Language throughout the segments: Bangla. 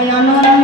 哎呀那那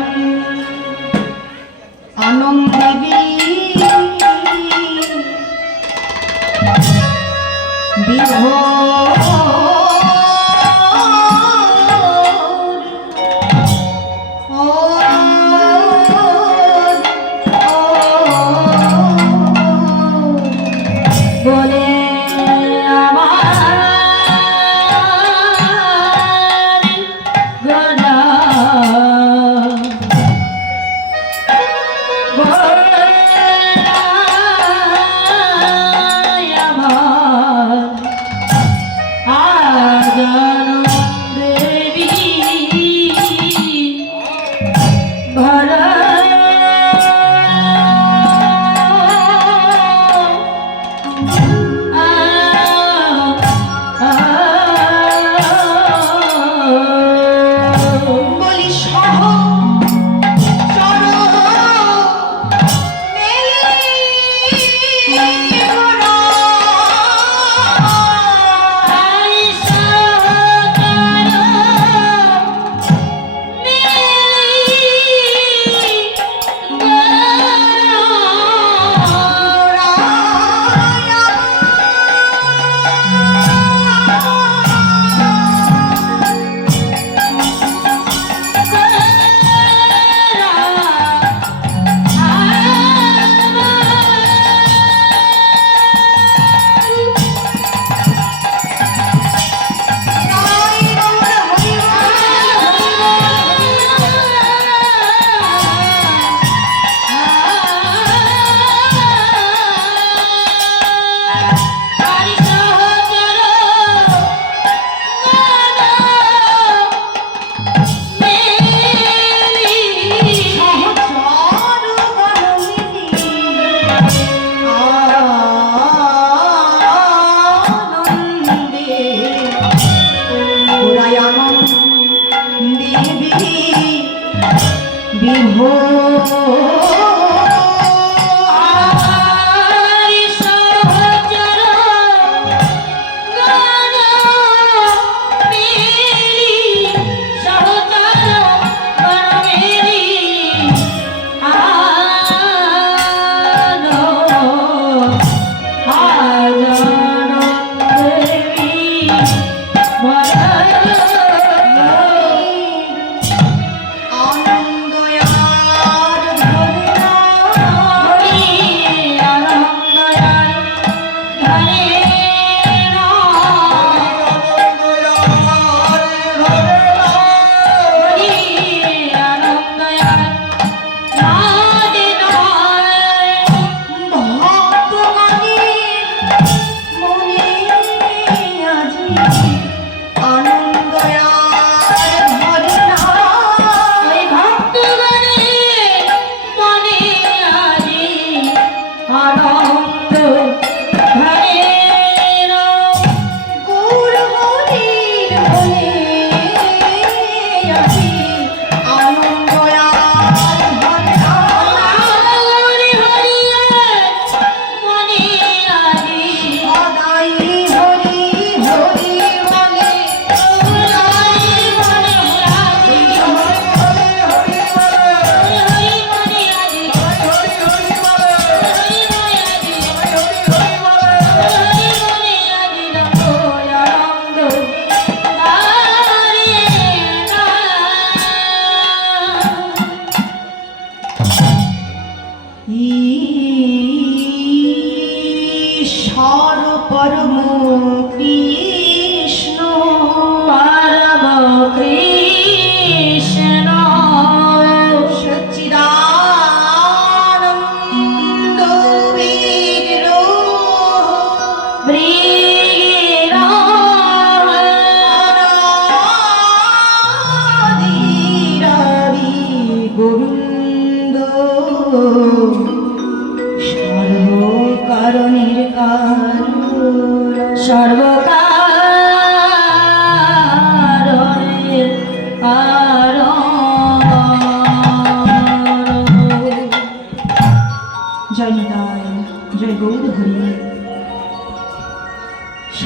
हो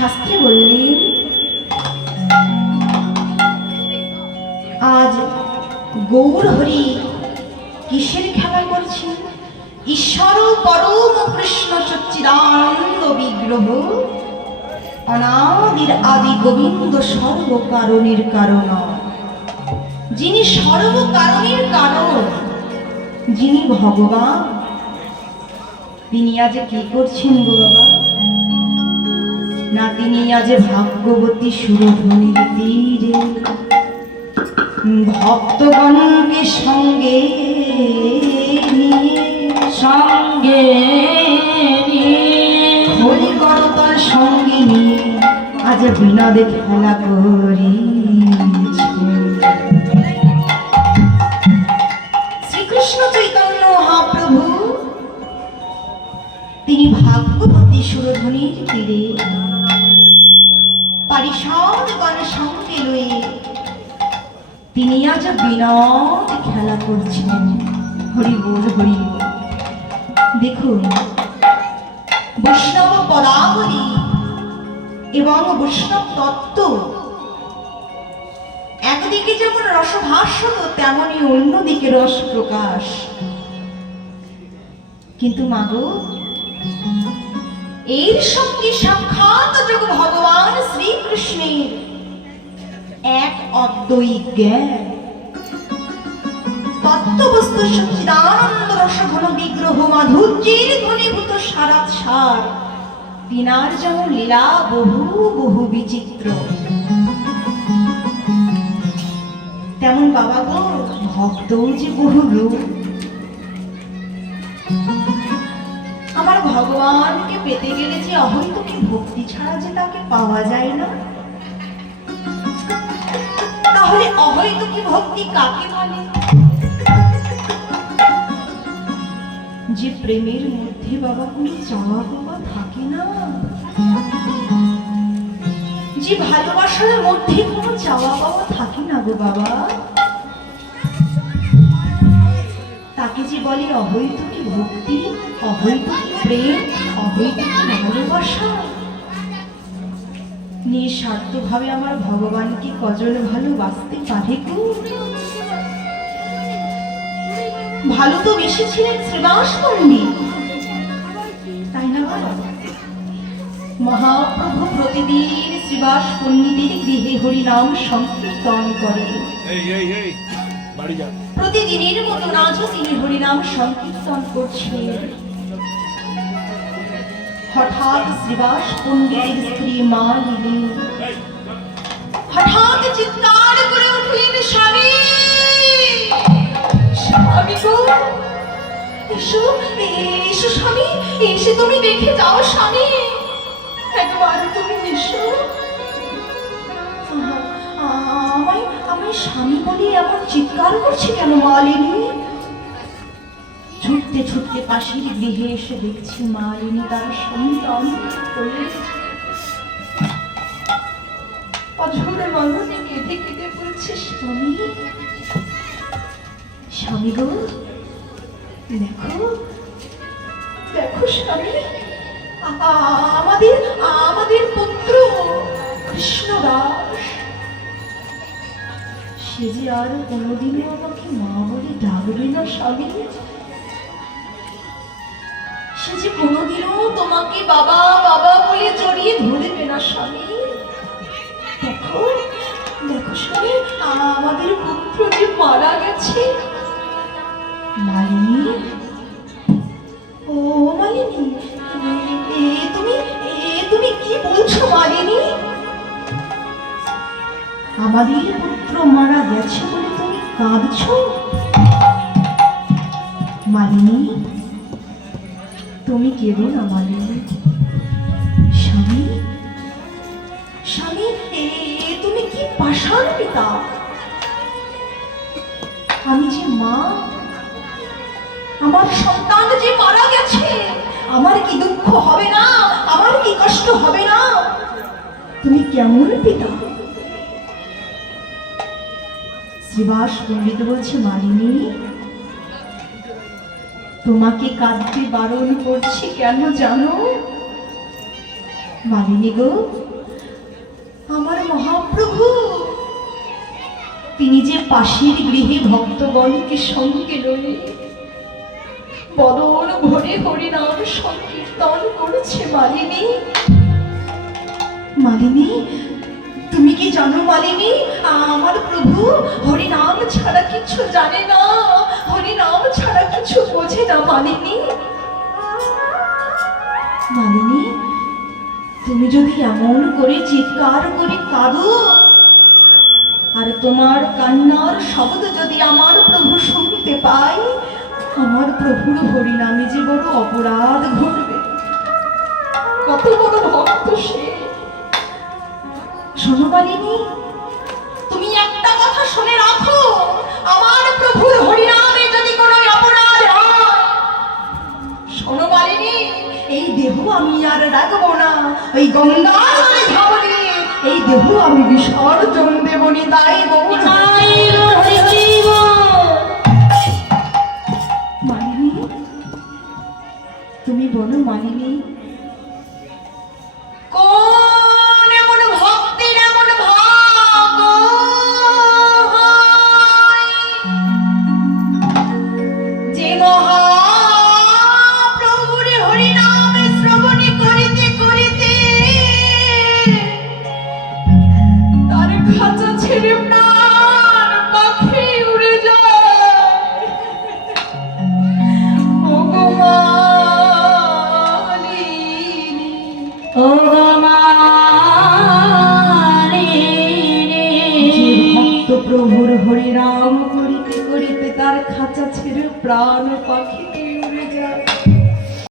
শাস্ত্রে বললেন, আজ গৌর হরি কিসের খেলা করছেন? ঈশ্বর পরম কৃষ্ণ সচ্চিদানন্দ বিগ্রহ। অনাদির আদি গোবিন্দ সর্বকারণের কারণ। যিনি সর্বকারণের কারণ, যিনি ভগবান, তিনি আজ কি করছেন গো বাবা না তিনি আজ ভাগ্যবতী সুরধনির তীরে। ভক্তগণকে সঙ্গে সঙ্গে করতল সঙ্গে নিয়ে আজ বিনোদে খেলা করিছে শ্রীকৃষ্ণ চৈতন্য মহাপ্রভু তিনি ভাগ্যবতী সুরধনির তীরে। পারিষদগণ সঙ্গে লয়ে তিনি আজ বিনোদ খেলা করছেন। হরি বল, হরি দেখুন, বৈষ্ণব পদাবলী এবং বৈষ্ণব তত্ত্ব একদিকে যেমন রসভাষ্য তেমনই অন্যদিকে রস প্রকাশ। কিন্তু মাগো এর সঙ্গে সাক্ষাৎ যোগ ভগবান শ্রীকৃষ্ণের এক অদ্বৈত জ্ঞান। তত্ত্ববস্তু সচ্চিদানন্দ রসঘন বিগ্রহ মাধুর্যের ঘনীভূত সারাত সার। তিনার যেমন লীলা বহু বহু বিচিত্র। তেমন বাবা গো ভক্ত যে বহু রূপ ভগবানকে পেতে গেলে যে অহৈতুকী ভক্তি ছাড়া যে তাকে পাওয়া যায় না? তাহলে অহৈতুকী ভক্তি কাকে বলে? যে প্রেমের মধ্যে বাবা কোনো চাওয়া পাওয়া থাকে না। যে ভালোবাসার মধ্যে কোনো চাওয়া পাওয়া থাকে না গো বাবা। তাকে যে বলে অহৈতুকী ভক্তি অহৈতুকী প্রেম অহৈতুকী ভালোবাসা। নিঃস্বার্থ ভাবে আমার ভগবানকে কজন ভালোবাসতে পারে গো? ভালো তো বেশি ছিলেন শ্রীবাস পণ্ডিত তাই না? মহাপ্রভু প্রতিদিন শ্রীবাস পণ্ডিতের গৃহে হরিনাম সংকীর্তন করে প্রতিদিনের মতো আজও তিনি হরিনাম সংকীর্তন করছেন। হঠাৎ শ্রীবাস পণ্ডিতের স্ত্রী মা হঠাৎ চিৎকার করে উঠলেন স্বামী। স্বামী গো, এসো এসো স্বামী, এসে তুমি দেখে যাও স্বামী। আমায় স্বামী বলে এমন চিৎকার করছে কেন মালিনী? ছুটতে ছুটতে পাশের গৃহে এসে দেখছি মালিনী তার সন্তান। অঝরে মালিনী কেঁদে কেঁদে বলছে, স্বামী স্বামী গো, দেখো দেখো স্বামী আমাদের আমাদের পুত্র কৃষ্ণদাস। সে যে আর কোনোদিনও আমাকে মা বলে ডাকবে না স্বামী? সে যে কোনোদিনও তোমাকে বাবা বাবা বলে জড়িয়ে ধরবে না স্বামী? দেখো স্বামী, আমাদের পুত্র যে মারা গেছে। মালিনী? ও মালিনী এ তুমি এ, তুমি কি বলছো মালিনী? আমাদের পুত্র মারা গেছে বলে তুমি কাঁদছ? মালিনী, তুমি কেঁদো না মালিনী। স্বামী স্বামী তুমি কি পাষাণ পিতা? আমি যে মা, আমার সন্তান যে মারা গেছে, আমার কি দুঃখ হবে না? আমার কি কষ্ট হবে না? তুমি কেমন পিতা? শ্রীবাস পণ্ডিত বলছে, মালিনী, তোমাকে কাঁদতে বারণ করছি কেন জানো? মালিনী গো, আমার মহাপ্রভু, তিনি যে পাশের গৃহে ভক্তগণকে সঙ্গে লয়ে বদন ভরে হরিনাম সংকীর্তন করেছে, মালিনী। মালিনী তুমি কি জানো মালিনী? আমার প্রভু হরিনাম ছাড়া কিছু জানে না। হরিনাম ছাড়া কিছু বোঝে না মালিনী। মালিনী, তুমি যদি এমন করে চিৎকার করে কাঁদো, আর তোমার কান্নার শব্দ যদি আমার প্রভু শুনতে পাই আমার প্রভুর হরিনামে যে বড় অপরাধ ঘটবে। কত বড় ভক্ত সে। শোনো মালিনী তুমি একটা কথা শুনে রাখো। আমার প্রভুর হরিনামে যদি কোনো অপরাধ হয় শোনো মালিনী এই দেহ আমি আর রাখব না। ওই গঙ্গার নদী ধাবনি এই দেহ আমি বিসর্জন দেবনি তাই গৌর। তাই। মালিনী তুমি বলো মালিনী কোন